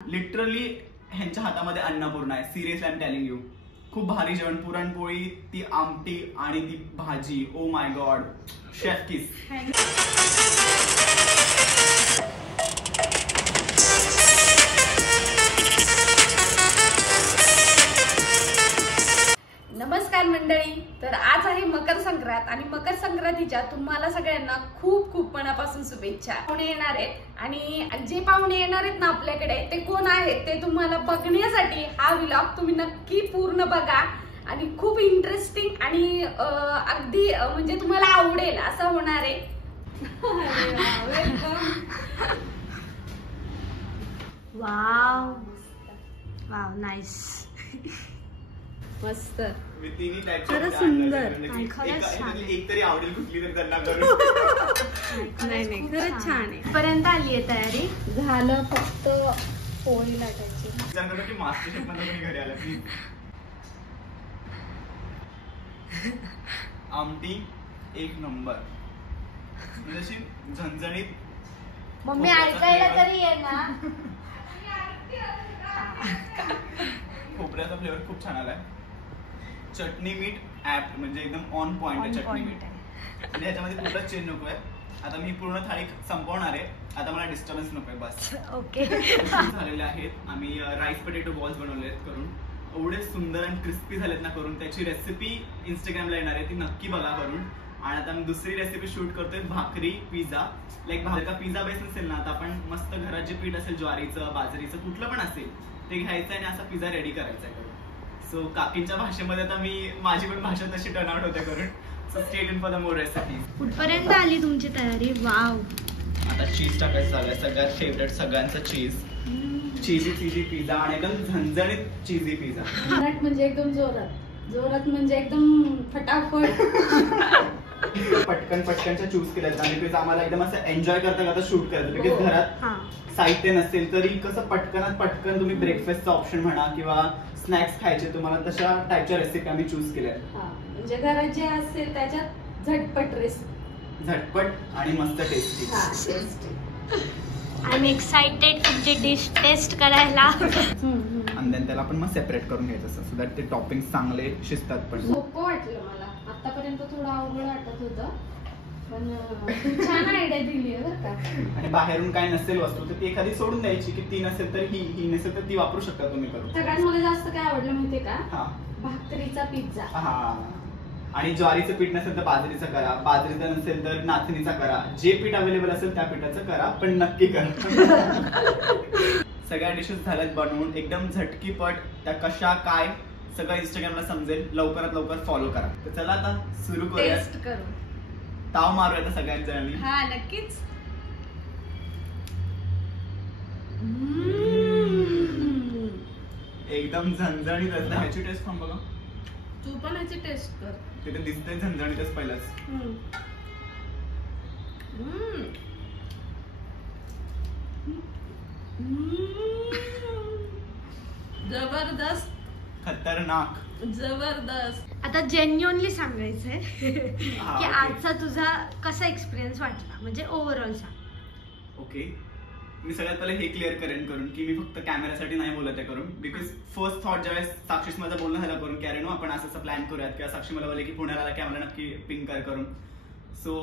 Literally ह्यांच्या हातामध्ये अन्नपूर्णा आहे. Seriously I am telling you. खूप भारी जेवण, पुरणपोळी, ती आमटी आणि ती भाजी. ओ माय गॉड, शेफ किस. नमस्कार मंडळी. तर आज आहे मकर संक्रांत आणि मकर संक्रांतीच्या तुम्हाला सगळ्यांना खूप खूप मनापासून शुभेच्छा. पाहुणे येणार आहेत आणि जे पाहुणे येणार आहेत ना आपल्याकडे ते कोण आहेत ते तुम्हाला बघण्यासाठी हा व्लॉग तुम्ही नक्की पूर्ण बघा आणि खूप इंटरेस्टिंग आणि अगदी म्हणजे तुम्हाला आवडेल असं होणार आहे. वाव वाव नाईस, मस्त. खरंच सुंदर, एक तरी आवडेल कुठली तर त्यांना करू. नाही नाही खरंच छान आहे. पर्यंत आली आहे तयारी. झालं फक्त पोळी लाटायची. विचार करू की मास्टर शेफ मध्ये कोणी घरी आलं प्लीज. आमटी एक नंबर, म्हणजे अशी झणझणीत. मम्मी ऐकायला तरी ये ना. खोबऱ्याचा फ्लेवर खूप छान आलाय. चटणी मीठ ऍप्ट, म्हणजे एकदम ऑन पॉइंट आहे चटणी मीठ. म्हणजे ह्याच्यामध्ये कुठलाच चेंज नकोय. आता मी पूर्ण थाळी संपवणार आहे. आता मला डिस्टर्बन्स नकोय बस. ओके. झालेले आहेत. आम्ही राईस पोटॅटो बॉल्स बनवले आहेत करून. एवढे सुंदर आणि क्रिस्पी झालेत ना करून. त्याची रेसिपी इंस्टाग्रामला येणार आहे, ती नक्की बघा करून. आणि आता मी दुसरी रेसिपी शूट करतोय, भाकरी पिझ्झा. लाईक भाकर का पिझ्झा बेस नसेल ना, आता आपण मस्त घरात जे पीठ असेल ज्वारीचं बाजरीचं कुठलं पण असेल ते घ्यायचं आणि असा पिझ्झा रेडी करायचा आहे करून. सो काकींच्या भाषेमध्ये आता मी माझी पण भाषा तशी टर्न आउट होते करून. So stay tuned for the more recipes. कुठपर्यंत आली तुमची तयारी? वाव. आता चीज टाकायचं झालंय, सगळ्यात फेवरेट सगळ्यांचा चीज. चीजी पिझ्झा आणि एकदम झणझणीत चीजी पिझ्झा. मराठ म्हणजे एकदम जोरात, जोरात म्हणजे एकदम फटाफट. पटकनच्या चूज केल्यात आणि पिझ्झा आम्हाला एकदम असं एन्जॉय करता शूट करायचं. बिकॉज घरात साहित्य नसेल तरी कसं पटकन तुम्ही ब्रेकफास्टचा ऑप्शन म्हणा किंवा स्नॅक्स खायचे तुम्हाला, तशा टाईपच्या रेसिपी आम्ही चूज केल्या. म्हणजे घरात जे असेल त्याच्यात झटपट रेसिपी, झटपट आणि मस्त टेस्टी. आय एम एक्साइटेड तुमची डिश टेस्ट करायला. आणि देन त्याला आपण मग सेपरेट करून घ्यायचं असं, सो दॅट ते टॉपिंग चांगले शिजतात. पण सोपं वाटलं मला. आतापर्यंत थोडं अवघड वाटत होतं, पण छान आयडिया दिली आहे बरं का. आणि बाहेरून काय नसेल वस्तू तर ती एखादी सोडून द्यायची की ती नसेल तर ही नसेल तर ती वापरू शकता तुम्ही करून. सगळ्यात मला जास्त काय आवडलं माहितीये का? भाकरीचा पिझ्झा. आणि ज्वारीचं पीठ नसेल तर बाजरीचं करा, बाजरीचं नसेल तर नाचणीचा करा. जे पीठ अवेलेबल असेल त्या पिठाचं करा, पण नक्की करा. सगळ्या डिशेस झाल्यात बनवून, एकदम झटकीपट. त्या कशा काय सगळं इंस्टाग्रामला समजेल. लवकरात लवकर फॉलो करा. तर चला आता सुरू करूया. टेस्ट करू, ताव मारूया आता सगळ्यात जणांनी. हा नक्कीच. एकदम झणझणीत असतं. ह्याची टेस्ट पण बघा. तू पण ह्याची टेस्ट कर. तिथे दिसतंय झणझणीतच पहिलाच. जबरदस्त, खतरनाक, जबरदस्त. आता जेन्युअनली सांगायचंय की आजचा तुझा कसा एक्सपिरियन्स वाटला, म्हणजे ओव्हरऑल सांग. ओके, मी सगळ्यात पहिले हे क्लिअर करून की मी फक्त कॅमेऱ्यासाठी नाही बोलत आहे करून. बिकॉज फर्स्ट थॉट ज्यावेळेस साक्षीच माझं बोलणं झालं करून की अरे नो आपण असं प्लॅन करूयात, किंवा साक्षी मला बोलले की पुण्याला कॅमेरा नक्की पिंग कर करून. सो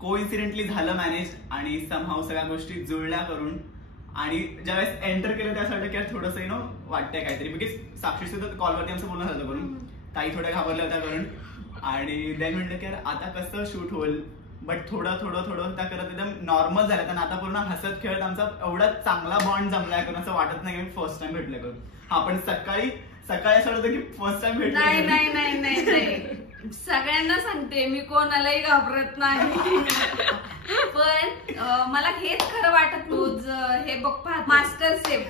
कोइन्सिडेंटली झालं मॅनेज आणि समहाव सगळ्या गोष्टी जुळल्या करून. आणि ज्यावेळेस एंटर केलं त्यासाठी की थोडंसं वाटतंय काहीतरी. बिकॉज साक्षी सुद्धा कॉलवरती आमचं बोलणं झालं करून. ताई थोड्या घाबरल्या होत्या करून. आणि देन म्हटलं की आता कसं शूट होईल, बट थोडं त्या करत एकदम नॉर्मल झालं. आणि आता पूर्ण हसत खेळत आमचा एवढा चांगला बॉन्ड जमलाय करून असं वाटत नाही की मी फर्स्ट टाइम भेटले करून. हा पण सकाळी असं वाटतं की फर्स्ट टाइम भेटलं. नाही सगळ्यांना सांगते मी, कोणालाही घाबरत नाही. पण मला हेच खरं वाटत नव्हतं. हे बघ मास्टर शेफ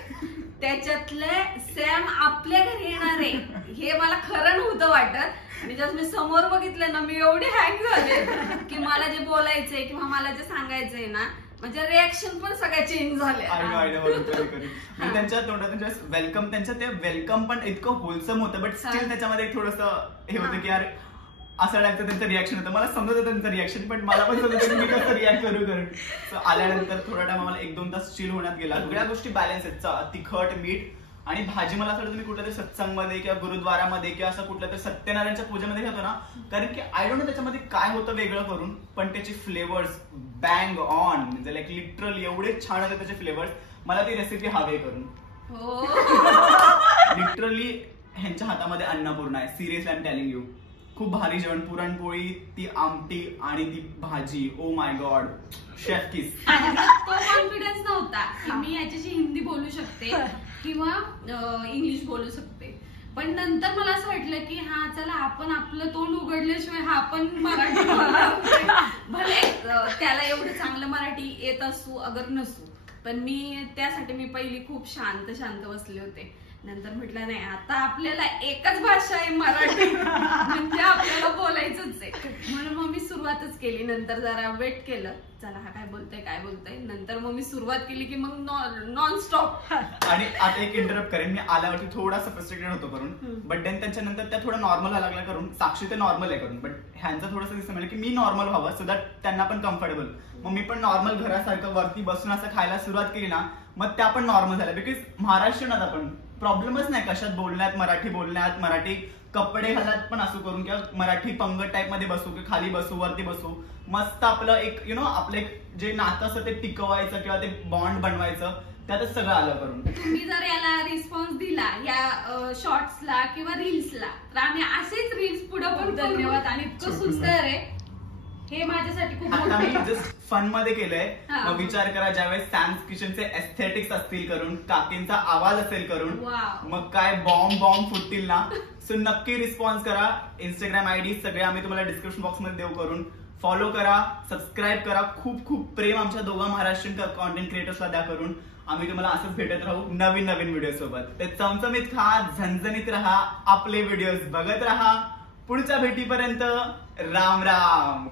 त्याच्यातले सॅम आपल्या घरी येणार आहे हे मला खरं नव्हतं वाटत. आणि जर मी समोर बघितलं ना, मी एवढी हँग झाले की मला जे बोलायचंय किंवा मला जे सांगायचंय ना, म्हणजे रिएक्शन पण सगळ्या चेंज झाल्या. त्यांच्या तोंडात वेलकम, त्यांचं ते वेलकम पण इतकं होलसम होतं, बट स्टील त्याच्यामध्ये थोडंसं हे होतं की यार असं टाईपचं त्यांचं रिॲक्शन होतं. मला समजत होतं त्यांचं रिॲक्शन, पण मला पण समजत होतं मी कसं रिॲक्ट करून. सो आल्यानंतर थोडा टाइम आम्हाला 1-2 तास चिल होण्यात गेला. सगळ्या गोष्टी बॅलन्स आहेत, तिखट मीठ आणि भाजी. मला असं वाटतं तुम्ही कुठल्या तरी सत्संगमध्ये किंवा गुरुद्वारामध्ये किंवा असं कुठल्या तरी सत्यनारायणच्या पूजेमध्ये घेतो ना, कारण की आय डोंट नो त्याच्यामध्ये काय होतं वेगळं करून, पण त्याचे फ्लेवर्स बँग ऑन, म्हणजे लाईक लिटरली एवढे छान होते त्याचे फ्लेवर्स. मला ती रेसिपी हवी करून. लिटरली ह्यांच्या हातामध्ये अन्नपूर्णा आहे. Seriously I am telling you. खूप भारी जेवण, पुरणपोळी, ती आमटी आणि ती भाजी. ओ माय गॉड, शेफ किस. तो कॉन्फिडन्स नव्हता की मी याच्याशी हिंदी बोलू शकते किंवा इंग्लिश बोलू शकते, पण नंतर मला असं वाटलं की हा चला आपण आपलं तोंड उघडल्याशिवाय हा पण मराठी भले त्याला एवढं चांगलं मराठी येत असू अगर नसू, पण त्यासाठी मी पहिली खूप शांत बसले होते. नंतर म्हटलं नाही, आता आपल्याला एकच भाषा आहे मराठी, म्हणजे आपल्याला बोलायचंच आहे. म्हणून मग मी सुरुवातच केली. नंतर जरा वेट केलं, चला हा काय बोलतोय. नंतर मग मी सुरुवात केली की मग नॉन स्टॉप. आणि आता एक इंटरप्ट करेन, मी आल्यावरती थोडासा फ्रस्ट्रेटेड होतो करून, बट देन त्याच्यानंतर त्या थोडा नॉर्मल व्हायला लागला करून. साक्षी ते नॉर्मल आहे करून, बट ह्यांचं थोडंसं दिसतं म्हणजे की मी नॉर्मल व्हावं सो दॅट त्यांना पण कम्फर्टेबल. मग मी पण नॉर्मल घरासारखं वरती बसून असं खायला सुरुवात केली ना, मग त्या पण नॉर्मल झाल्या. बिकॉज महाराष्ट्रीयन आपण प्रॉब्लेमच नाही कशात बोलण्यात, मराठी बोलण्यात, मराठी कपडे घालण्यात पण असू करून, किंवा मराठी पंगत टाईप मध्ये बसू की खाली बसू वरती बसू, मस्त आपलं एक आपलं एक जे नातं असतं ते टिकवायचं किंवा ते बॉन्ड बनवायचं, त्यातच सगळं आलं करून. तुम्ही जर याला रिस्पॉन्स दिला या शॉर्ट्सला किंवा रील्सला, तर आम्ही असेच रील्स पुढे पण. धन्यवाद. आणि इतकं सुंदर आहे हे माझ्यासाठी खूप. आता मी जस्ट फन मध्ये केलंय. मग विचार करा ज्यावेळेस सॅम्स किचनचे एस्थेटिक्स असतील करून, काकींचा आवाज असेल करून, मग काय बॉम्ब फुटतील ना. सो नक्की रिस्पॉन्स करा. इंस्टाग्राम आयडी सगळे आम्ही तुम्हाला डिस्क्रिप्शन बॉक्स मध्ये देऊ करून. फॉलो करा, सबस्क्राईब करा. खूप प्रेम आमच्या दोघा महाराष्ट्रीयन कॉन्टेंट क्रिएटर्सला द्या करून. आम्ही तुम्हाला असंच भेटत राहू नवीन व्हिडिओ सोबत. ते चमचमीत खा, झणझणीत राहा, आपले व्हिडिओज बघत राहा. पुढच्या भेटीपर्यंत राम राम.